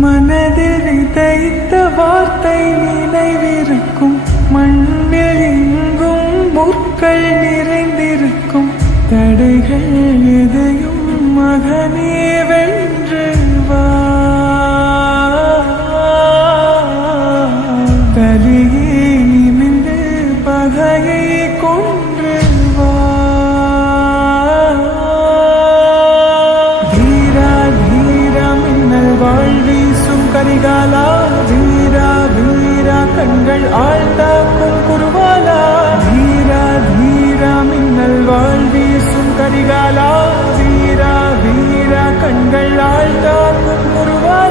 மனதில் விதைத்த வார்த்தை நினைவிருக்கும், மண்ணில் எங்கும் முற்கள் நிறைந்திருக்கும். தடைகள் எதையும் மகனே வென்று வா, தலியே நிமிந்து பகையை கொன்று வா. தீரா தீரா மின்னல் வாழ்வீசும் கரிகாலா, வீரா வீரா கண்கள் ஆழ்ந்தாக்கும் குருவாலா. தீரா தீரா மின்னல் வாழ்வீசும் கரிகாலா, வீரா வீரா கண்கள் ஆழ்ந்தாக்கும் குருவாலா.